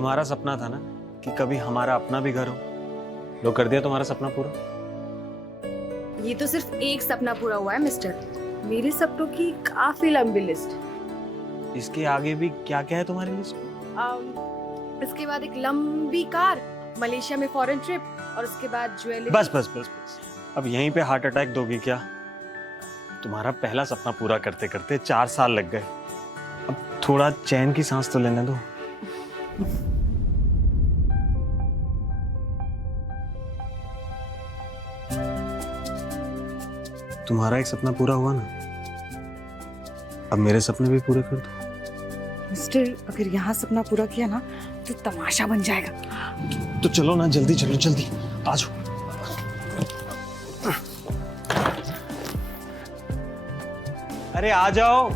तुम्हारा सपना था ना कि कभी हमारा अपना भी घर हो। लो कर दिया तुम्हारा सपना पूरा। ये तो सिर्फ एक सपना पूरा हुआ है मिस्टर। मेरे सपनों की काफी लंबी लिस्ट। इसके आगे भी क्या क्या है तुम्हारी लिस्ट में? इसके बाद एक लंबी कार, मलेशिया में फॉरेन ट्रिप, और उसके बाद ज्वेलरी। बस बस बस बस, अब यहीं पे हार्ट अटैक दोगी क्या? तुम्हारा पहला सपना पूरा करते करते 4 साल लग गए। अब थोड़ा चैन की सांस तो लेने दो। तुम्हारा एक सपना पूरा हुआ ना, अब मेरे सपने भी पूरे कर दो। मिस्टर, अगर यहाँ सपना पूरा किया ना तो तमाशा बन जाएगा। तो चलो ना, जल्दी चलो, जल्दी आ जाओ। अरे आ जाओ।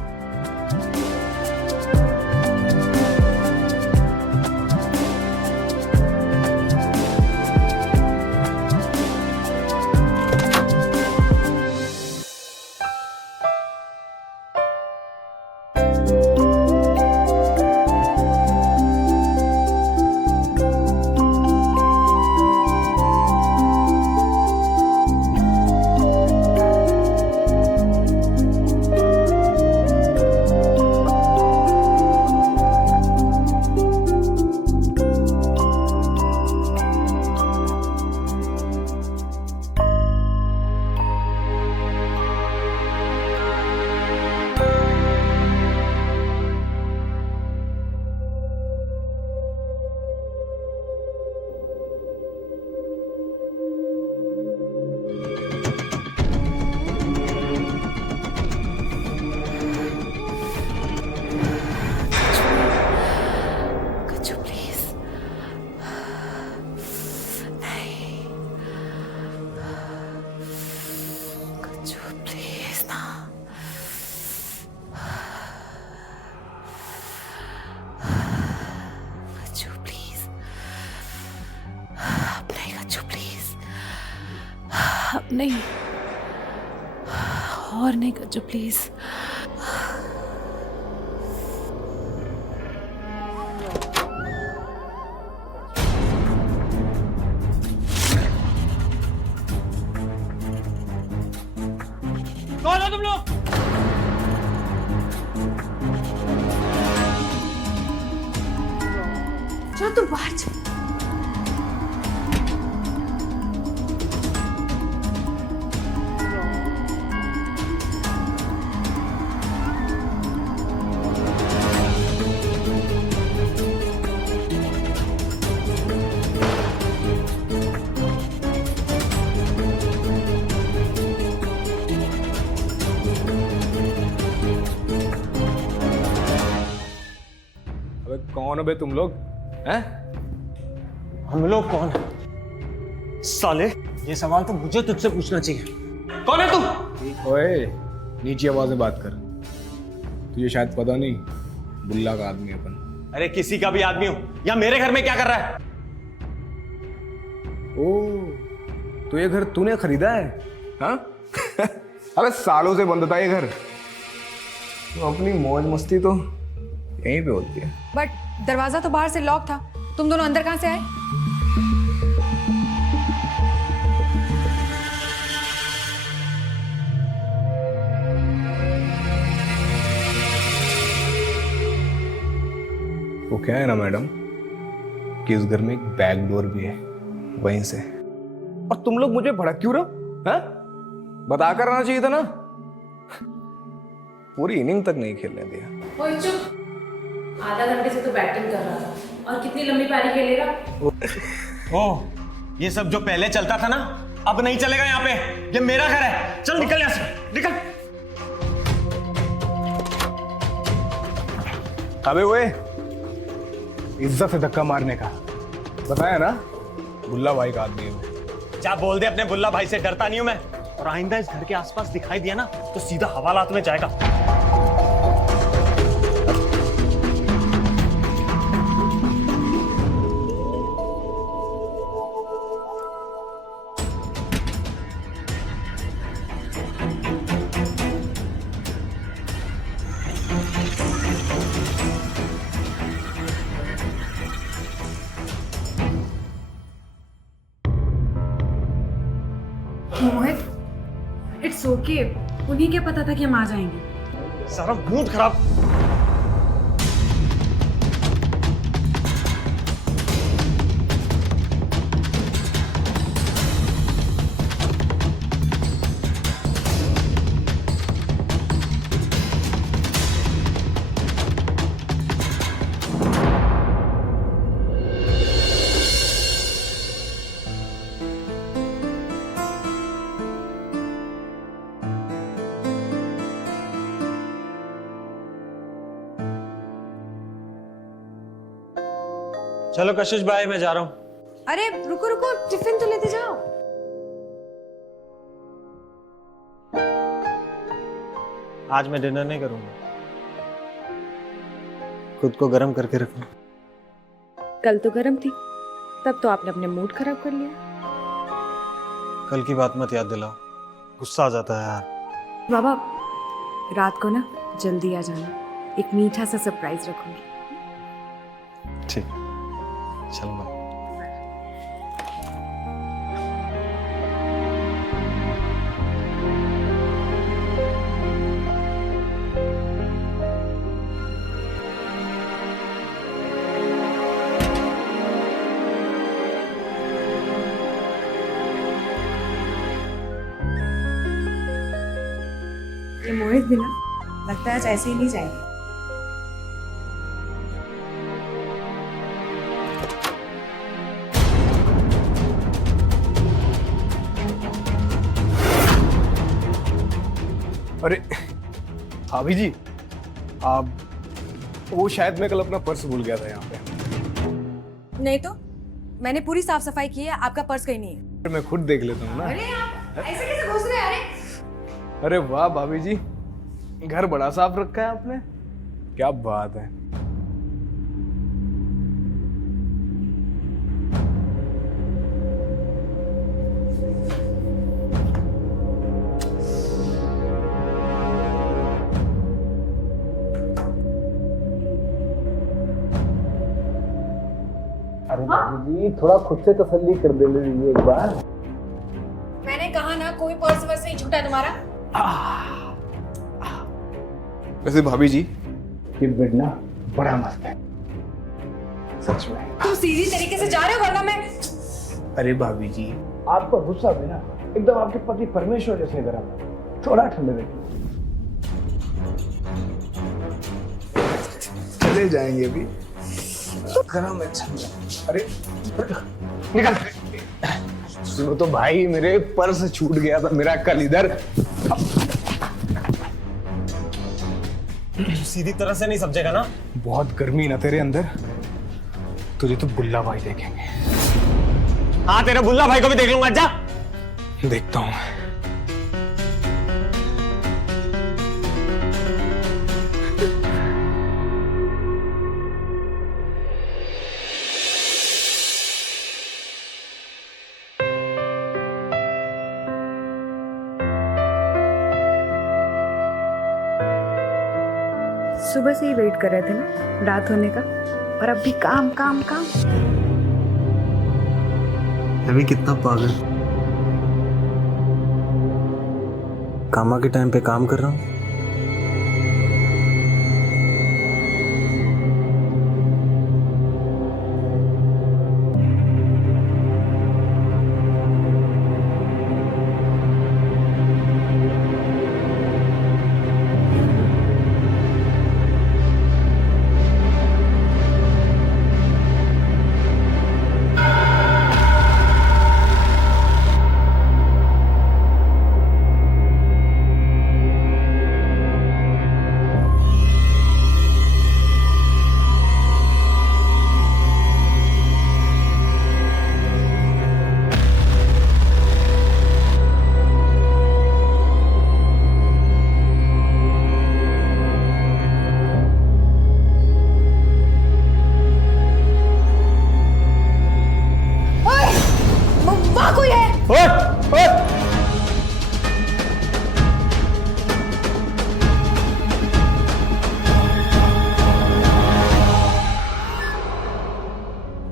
नहीं, और नहीं कच्चू प्लीज। कौन हो तुम लोग? चलो तुम बाहर चलो। कौन हो बे तुम लोग? हैं? हम लोग कौन है? साले, ये सवाल तो मुझे तुझसे पूछना चाहिए। कौन है तू? ओए, नीची आवाज में बात कर। तुझे शायद पता नहीं, बुल्ला का आदमी अपन। अरे किसी का भी आदमी हो, या मेरे घर में क्या कर रहा है? ओ, तो ये घर तूने खरीदा है? हाँ? अबे सालों से बंद था ये घर। तो अपनी मौज मस्ती तो यहीं पे होती है। बट दरवाजा तो बाहर से लॉक था, तुम दोनों अंदर कहां से आए? वो क्या है ना मैडम, कि इस घर में एक बैक डोर भी है, वहीं से। और तुम लोग मुझे भड़क क्यों रहे हो? हैं? बता कर आना चाहिए था ना। पूरी इनिंग तक नहीं खेलने दिया। ओए चुप, आधा घंटे से तो बैटिंग कर रहा था और कितनी लंबी पारी खेलेगा? ओह, ये सब जो पहले चलता था ना, अब नहीं चलेगा यहाँ पे। ये मेरा घर है। चल निकल यहाँ से, निकल। अबे ओए, इज्जत से धक्का मारने का बताया ना, बुल्ला भाई का आदमी है। क्या बोल दे अपने बुल्ला भाई से, डरता नहीं हूं मैं। और आइंदा इस घर के आसपास दिखाई दिया ना तो सीधा हवालात में जाएगा। मोहित इट्स ओके, उन्हें क्या पता था कि हम आ जाएंगे। सारा मूड खराब। चलो कशिश भाई, मैं जा रहा हूँ। अरे रुको रुको, टिफिन तो लेते जाओ। आज मैं डिनर नहीं करूंगा, खुद को गर्म करके रखूंगा। कल तो गर्म थी, तब तो आपने अपने मूड खराब कर लिया। कल की बात मत याद दिलाओ, गुस्सा आ जाता है यार। बाबा, रात को ना जल्दी आ जाना, एक मीठा सा सरप्राइज रखूंगी। ठीक, चल मैं। ये मोहित भी ना लगता है आज ऐसे ही नहीं जाएंगे। अरे भाभी जी, आप वो शायद मैं कल अपना पर्स भूल गया था यहाँ पे। नहीं तो मैंने पूरी साफ सफाई की है, आपका पर्स कहीं नहीं है। मैं खुद देख लेता हूँ ना। अरे आप ऐसे कैसे घुस रहे हैं? अरे अरे वाह भाभी जी, घर बड़ा साफ रखा है आपने, क्या बात है। अरे भाभी जी, थोड़ा खुद से तसल्ली कर दे लीजिए एक बार। मैंने कहा ना, कोई पर्स वर्स नहीं छूटा है तुम्हारा। वैसे भाभी जी, ये बेड ना बड़ा मस्त है, सच में। तुम सीधी तरीके से जा रहे हो, वरना मैं। अरे भाभी जी, आपका गुस्सा भी ना एकदम आपके पति परमेश्वर जैसे गर्म है, थोड़ा ठंडे रखिए। चले जाएंगे अभी, गरम है, ठंडा। अरे निकल। सुनो तो भाई, मेरे पर्स छूट गया था मेरा कल इधर। सीधी तरह से नहीं समझेगा ना। बहुत गर्मी ना तेरे अंदर, तुझे तो बुल्ला भाई देखेंगे। हाँ, तेरे बुल्ला भाई को भी देख लूंगा, जा। देखता हूँ। सुबह से ही वेट कर रहे थे ना रात होने का, और अब भी काम काम काम। अभी कितना पागल, कामा के टाइम पे काम कर रहा हूँ।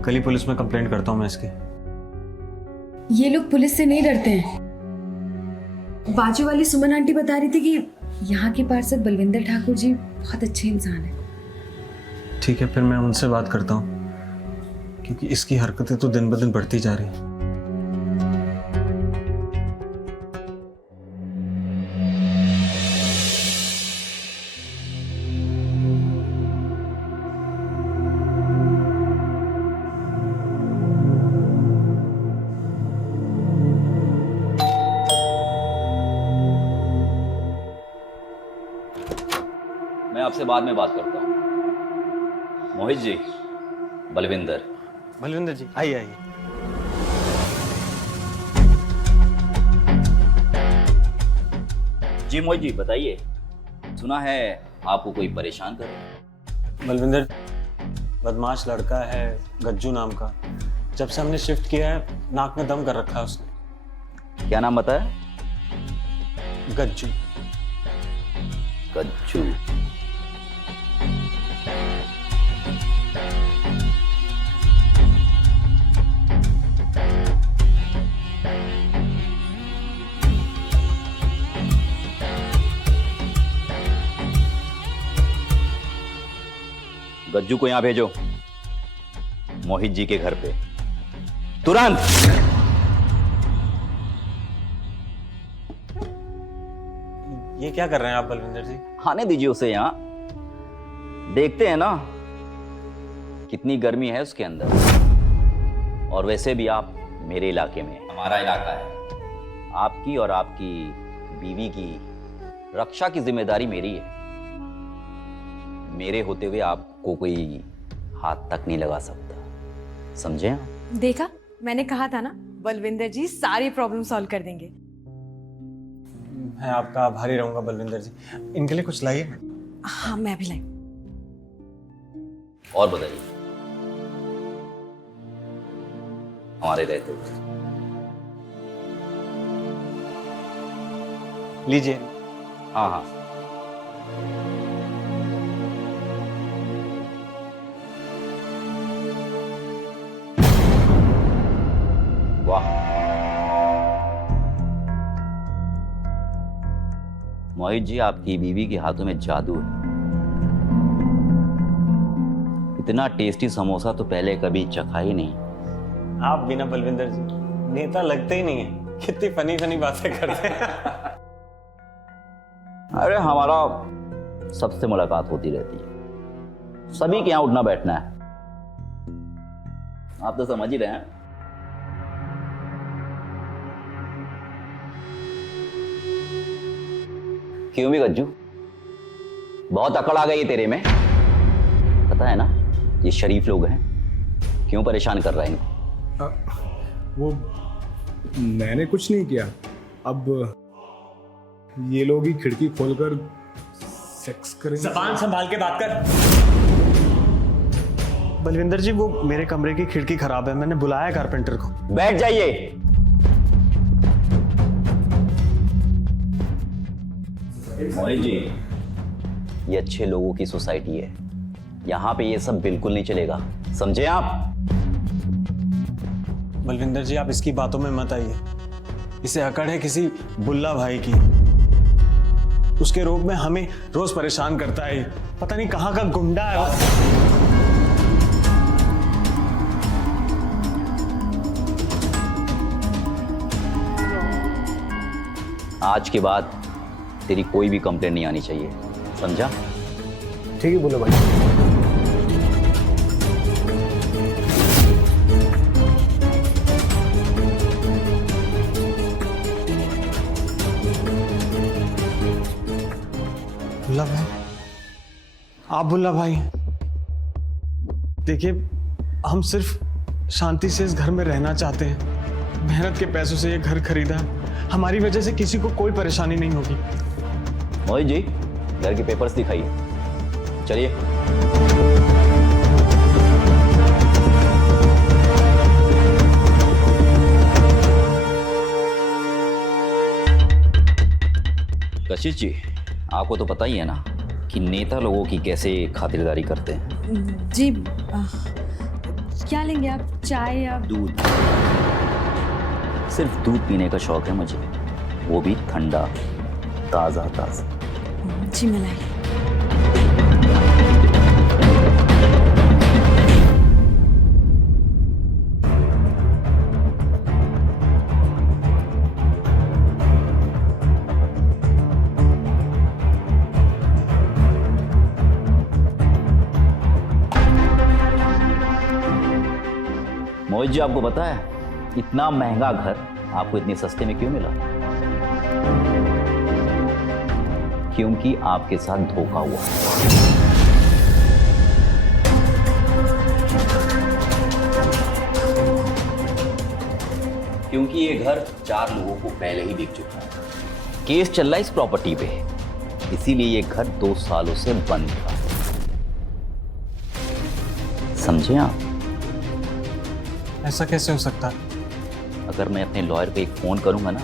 कल ही पुलिस में कंप्लेंट करता हूँ मैं इसकी। ये लोग पुलिस से नहीं डरते हैं। बाजू वाली सुमन आंटी बता रही थी कि यहाँ के पार्षद बलविंदर ठाकुर जी बहुत अच्छे इंसान हैं। ठीक है, फिर मैं उनसे बात करता हूँ, क्योंकि इसकी हरकतें तो दिन ब दिन बढ़ती जा रही हैं। मैं आपसे बाद में बात करता हूँ। मोहित जी, बलविंदर। बलविंदर जी आइए आइए। जी मोहित जी बताइए, सुना है आपको कोई परेशान कर रहा है? बलविंदर, बदमाश लड़का है गज्जू नाम का। जब से हमने शिफ्ट किया है नाक में दम कर रखा है उसने। क्या नाम बताया? गज्जू। गज्जू। गज्जू को यहां भेजो, मोहित जी के घर पे, तुरंत। ये क्या कर रहे हैं आप बलविंदर जी? आने दीजिए उसे यहां, देखते हैं ना कितनी गर्मी है उसके अंदर। और वैसे भी आप मेरे इलाके में, हमारा इलाका है, आपकी और आपकी बीवी की रक्षा की जिम्मेदारी मेरी है। मेरे होते हुए आपको कोई हाथ तक नहीं लगा सकता, समझे आप? देखा, मैंने कहा था ना, बलविंदर जी सारी प्रॉब्लम सॉल्व कर देंगे। मैं आपका आभारी रहूंगा बलविंदर जी। इनके लिए कुछ लाइए। हाँ, मैं भी लाई। और बताइए, हमारे रहते हुए। लीजिए। हाँ हाँ, वाह, मोहित जी आपकी बीवी के हाथों में जादू है। इतना टेस्टी समोसा तो पहले कभी चखा ही नहीं। आप बिना बलविंदर जी नेता लगते ही नहीं है। कितनी फनी फनी बातें करते हैं। अरे हमारा सबसे मुलाकात होती रहती है, सभी के यहाँ उठना बैठना है, आप तो समझ ही रहे हैं। क्यों भी गज्जू, बहुत अकड़ आ गई तेरे में, पता है ना ये शरीफ लोग हैं, क्यों परेशान कर रहा है इनको? वो मैंने कुछ नहीं किया। अब ये लोग ही खिड़की खोलकर सेक्स करेंगे। जबान संभाल के बात कर। बलविंदर जी, वो मेरे कमरे की खिड़की खराब है, मैंने बुलाया कारपेंटर को। बैठ जाइए। मोहित जी, ये अच्छे लोगों की सोसाइटी है, यहाँ पे ये सब बिल्कुल नहीं चलेगा, समझे आप? बलविंदर जी, आप इसकी बातों में मत आइए। इसे अकड़ है किसी बुल्ला भाई की। उसके रोग में हमें रोज परेशान करता है। पता नहीं कहाँ का गुंडा है वो। आज के बाद तेरी कोई भी कंप्लेंट नहीं आनी चाहिए, समझा? ठीक है बोलो भाई। बुल्ला भाई, आप बुल्ला भाई, देखिए हम सिर्फ शांति से इस घर में रहना चाहते हैं। मेहनत के पैसों से ये घर खरीदा, हमारी वजह से किसी को कोई परेशानी नहीं होगी। मोहित जी, घर के पेपर्स दिखाइए, चलिए। कशिश जी, आपको तो पता ही है ना कि नेता लोगों की कैसे खातिरदारी करते हैं। जी, क्या लेंगे आप, चाय या? दूध, सिर्फ दूध पीने का शौक है मुझे, वो भी ठंडा, ताज़ा ताज़ा। जी मलाई। मोहित जी, आपको पता है इतना महंगा घर आपको इतनी सस्ते में क्यों मिला? क्योंकि आपके साथ धोखा हुआ। क्योंकि ये घर 4 लोगों को पहले ही बिक चुका है। केस चल रहा है इस प्रॉपर्टी पे, इसीलिए ये घर 2 सालों से बंद था। समझे आप? ऐसा कैसे हो सकता है? अगर मैं अपने लॉयर पे एक फोन करूंगा ना,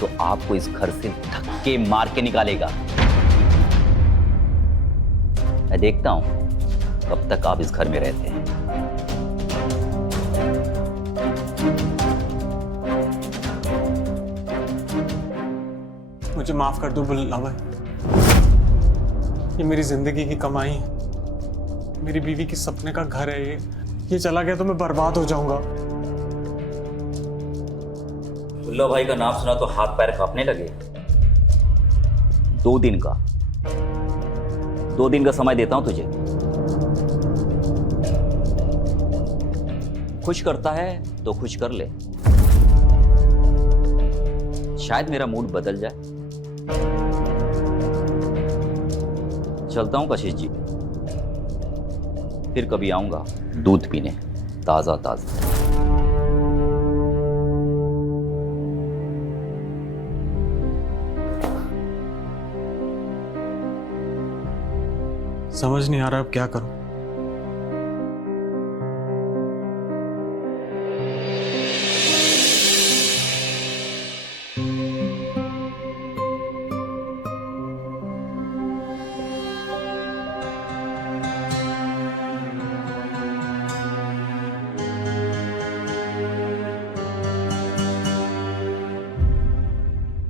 तो आपको इस घर से धक्के मार के निकालेगा। मैं देखता हूं कब तक आप इस घर में रहते हैं। मुझे माफ कर दो बुल्ला भाई, ये मेरी जिंदगी की कमाई है, मेरी बीवी के सपने का घर है। ये चला गया तो मैं बर्बाद हो जाऊंगा। बुल्ला भाई का नाम सुना तो हाथ पैर कांपने लगे। 2 दिन का समय देता हूं तुझे। खुश करता है तो खुश कर ले, शायद मेरा मूड बदल जाए। चलता हूं कशिश जी, फिर कभी आऊंगा दूध पीने, ताजा ताजा। समझ नहीं आ रहा अब क्या करूं।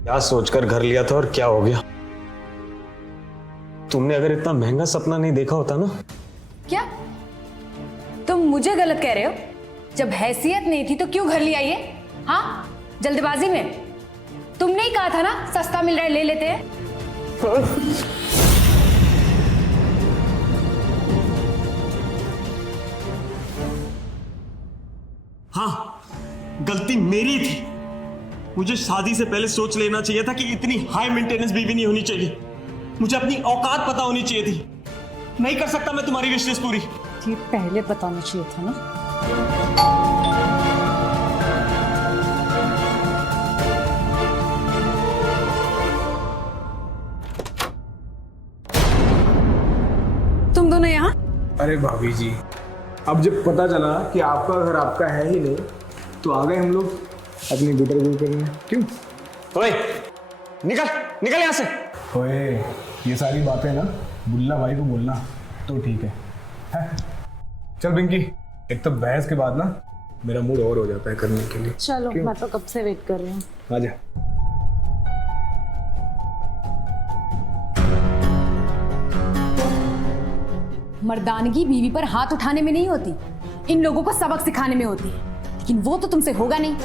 क्या सोचकर घर लिया था और क्या हो गया? तुमने अगर इतना महंगा सपना नहीं देखा होता ना। क्या तुम मुझे गलत कह रहे हो? जब हैसियत नहीं थी तो क्यों घर लिया ये? हाँ, जल्दबाजी में। तुमने ही कहा था ना सस्ता मिल रहा है ले लेते हैं। हाँ, गलती मेरी थी। मुझे शादी से पहले सोच लेना चाहिए था कि इतनी हाई मेंटेनेंस बीवी नहीं होनी चाहिए। मुझे अपनी औकात पता होनी चाहिए थी। नहीं कर सकता मैं तुम्हारी विशेष पूरी। ये पहले बताना चाहिए था ना। तुम दोनों यहाँ? अरे भाभी जी, अब जब पता चला कि आपका घर आपका है ही नहीं, तो आ गए हम लोग अपनी गुटर करने। क्यों? ओए, निकल निकल यहाँ से। ओए, ये सारी बातें ना बुल्ला भाई को बोलना तो ठीक है? चल पिंकी, एक तो बहस के बाद ना मेरा मूड और हो जाता है करने के लिए। चलो, मैं तो कब से वेट कर रही हूँ। आजा। मर्दानगी बीवी पर हाथ उठाने में नहीं होती, इन लोगों को सबक सिखाने में होती है। लेकिन वो तो तुमसे होगा नहीं।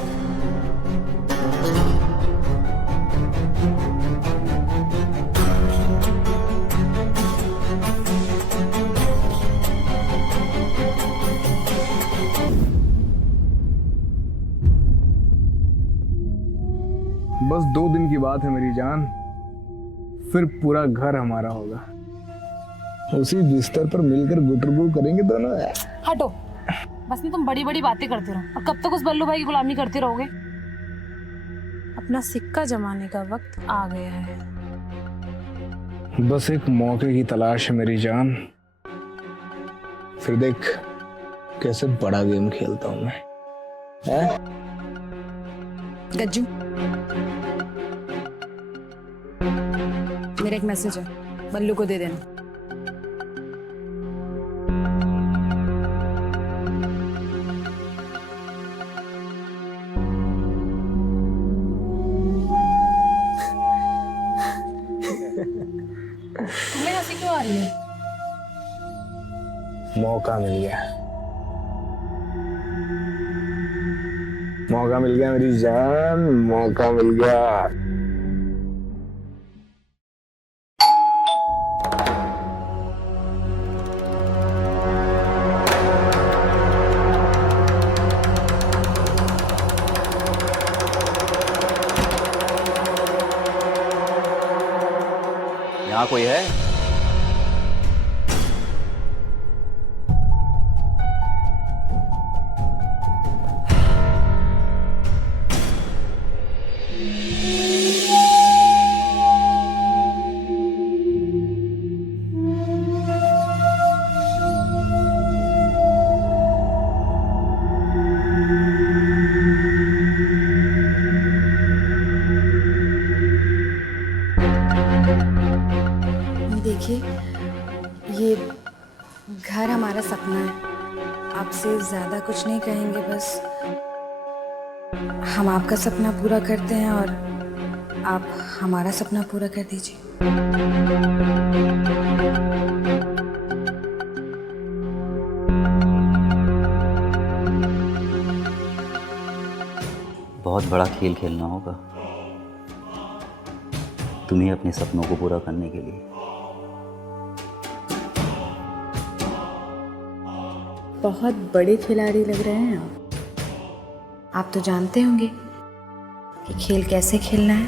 बस 2 दिन की बात है मेरी जान, फिर पूरा घर हमारा होगा। उसी बिस्तर पर मिलकर गुटरगु करेंगे दोनों। हटो, बस ना तुम बड़ी बड़ी बातें करते रहो। और कब तक उस बल्लू भाई की गुलामी करते रहोगे? अपना सिक्का जमाने का वक्त आ गया है। बस एक मौके की तलाश है मेरी जान, फिर देख कैसे बड़ा गेम खेलता हूं मैं। गज्जू, मेरा एक मैसेज है, बल्लू को दे देना। मौका मिल गया, मौका मिल गया मेरी जान, मौका मिल गया। यहाँ कोई है? देखिए, ये घर हमारा सपना है। आपसे ज्यादा कुछ नहीं कहेंगे, बस हम आपका सपना पूरा करते हैं और आप हमारा सपना पूरा कर दीजिए। बहुत बड़ा खेल खेलना होगा तुम्हें अपने सपनों को पूरा करने के लिए। बहुत बड़े खिलाड़ी लग रहे हैं आप तो जानते होंगे कि खेल कैसे खेलना है।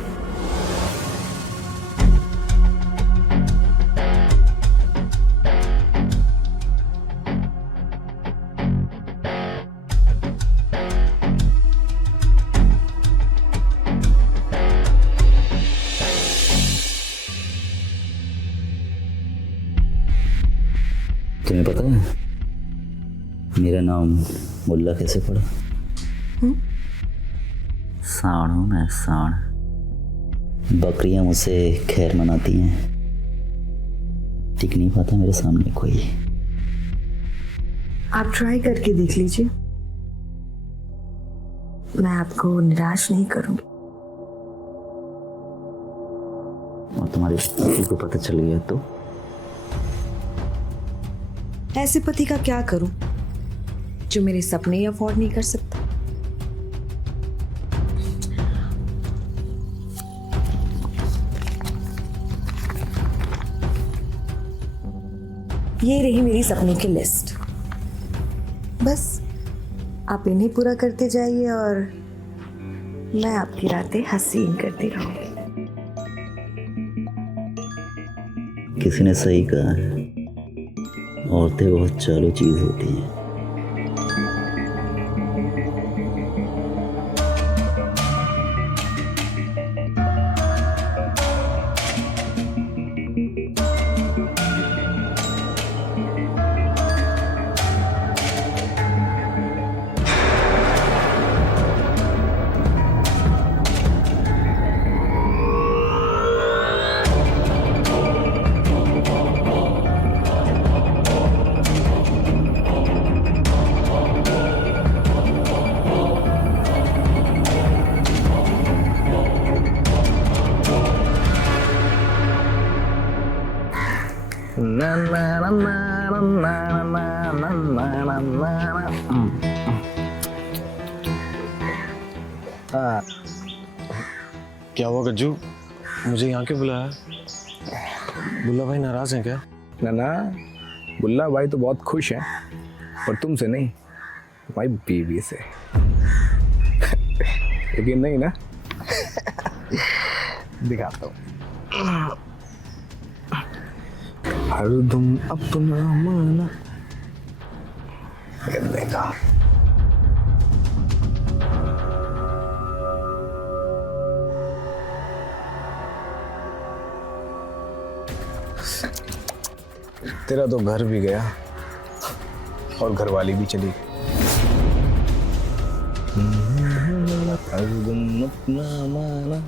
तुम्हें पता है मेरा नाम मुल्ला कैसे पड़ा? सांड हूं मैं, सांड। बकरियां मुझसे खैर मनाती हैं, टिक नहीं पाता मेरे सामने कोई। आप ट्राई करके देख लीजिए, मैं आपको निराश नहीं करूंगी। और तुम्हारे पति को पता चल गया तो? ऐसे पति का क्या करूं जो मेरे सपने अफोर्ड नहीं कर सकता। ये रही मेरी सपने की लिस्ट, बस आप इन्हें पूरा करते जाइए और मैं आपकी रातें हसीन करती रहूंगी। किसी ने सही कहा है, औरतें बहुत चालू चीज होती हैं। ना ना ना ना ना ना ना ना ना ना। क्या हुआ गज्जू, मुझे यहाँ क्यों बुलाया? बुल्ला भाई नाराज हैं क्या? ना ना, बुल्ला भाई तो बहुत खुश हैं, पर तुमसे नहीं, भाई बीवी से। यकीन नहीं ना? दिखाता हूँ। हरदम अपना माना, देखा। तेरा तो घर भी गया और घरवाली भी चली गई। हरदम अपना माना।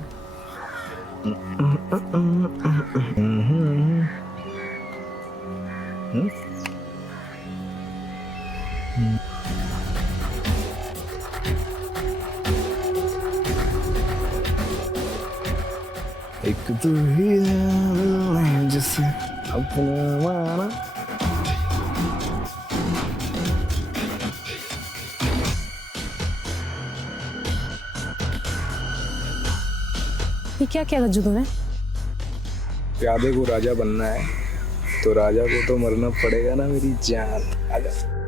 एक तू ही है जिसे अपना माना। ये क्या किया गज्जू तूने? प्यादे को राजा बनना है तो राजा को तो मरना पड़ेगा ना मेरी जान। आजा।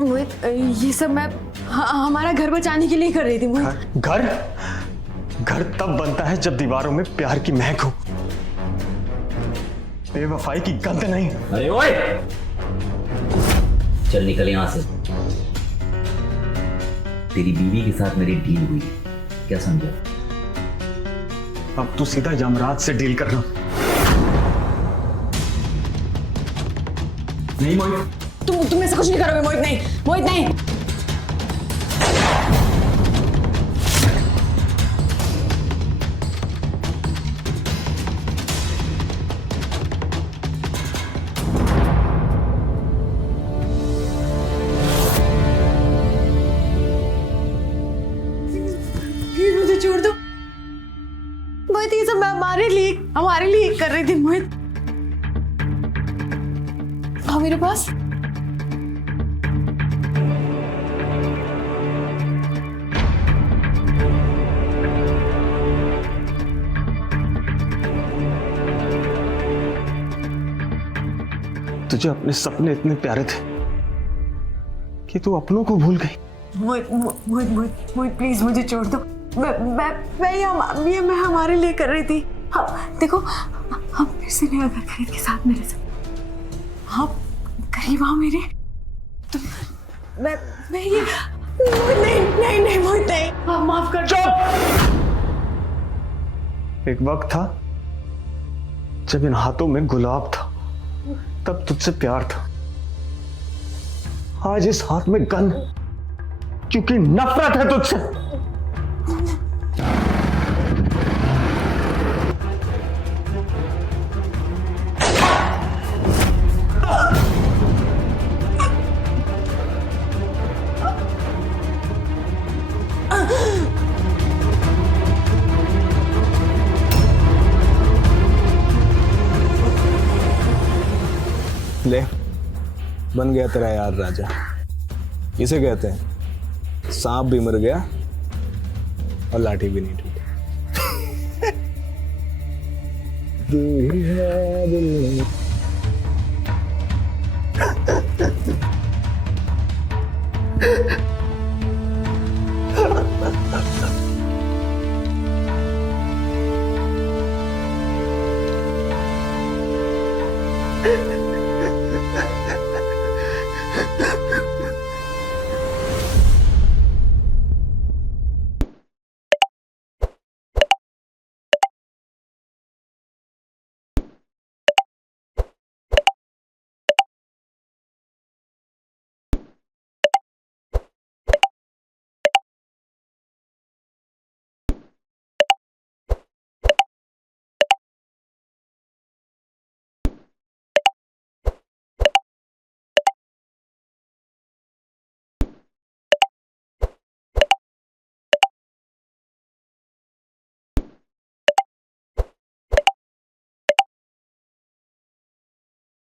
मोहित, ये सब मैं हमारा घर बचाने के लिए कर रही थी मोहित। घर घर तब बनता है जब दीवारों में प्यार की महक हो, बेवफाई की गंध नहीं। अरे ओए, चल निकल यहां से। तेरी बीवी के साथ मेरी डील हुई, क्या समझा? अब तू सीधा यमराज से डील कर रहा। नहीं मोहित, तुम ऐसा कुछ नहीं करोगे मोहित। नहीं मोहित, नहीं। मुझे छोड़ दो मोहित, ये सब मैं हमारे लिए कर रही थी मोहित। आओ मेरे पास। तुझे अपने सपने इतने प्यारे थे कि तू अपनों को भूल गई। मोहित प्लीज मुझे छोड़ दो। मैं हमारे लिए कर रही थी। हाँ देखो, हम फिर से नया घर खरीद के साथ मेरे साथ। हाँ करीब आओ मेरे। तुम मैं ये नहीं मोहित नहीं, आप माफ कर। एक वक्त था जब इन हाथों में गुलाब था, तब तुझसे प्यार था। आज इस हाथ में गन, क्योंकि नफरत है तुझसे। ले, बन गया तेरा यार राजा। इसे कहते हैं सांप भी मर गया और लाठी भी नहीं टूटी। तू ही है दिल में।